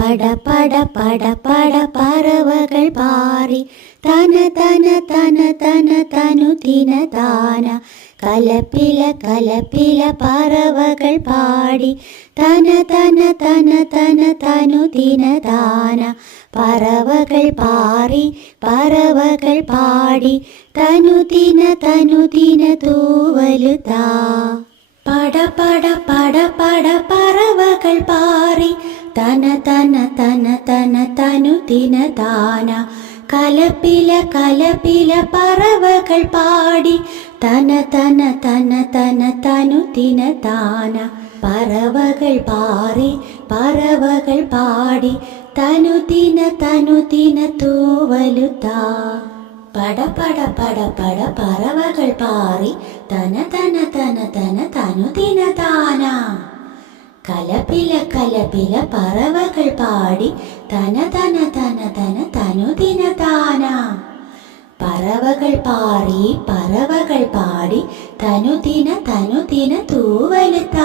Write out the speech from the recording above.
പട പട പട പട പറവകൾ പാറി തന തന തന തന തനു തിന താന കലപില കലപില പറവകൾ പാടി തന തന തന തന തനു തിന താന പറവകൾ പാറി പറവകൾ പാടി തനുദിന തൂവലുതാ പട പട പട പട പറവകൾ പാറി തന തന തന തന തനുദിന താന കലപില കലപില പറവകൾ പാടി തന തന തന തന തനുദിന താന പറവകൾ പാറി പറവകൾ പാടി തനുദിന തൂവലുതാ പട പട പട പട പറവകൾ പാറി തന തന തന തന തനുദിന താന കലപില കലപില പറവകൾ പാടി തന തന തന തന തനുദിന താന പറവകൾ പാറി പറവകൾ പാടി തനുദിന തൂവലുതാ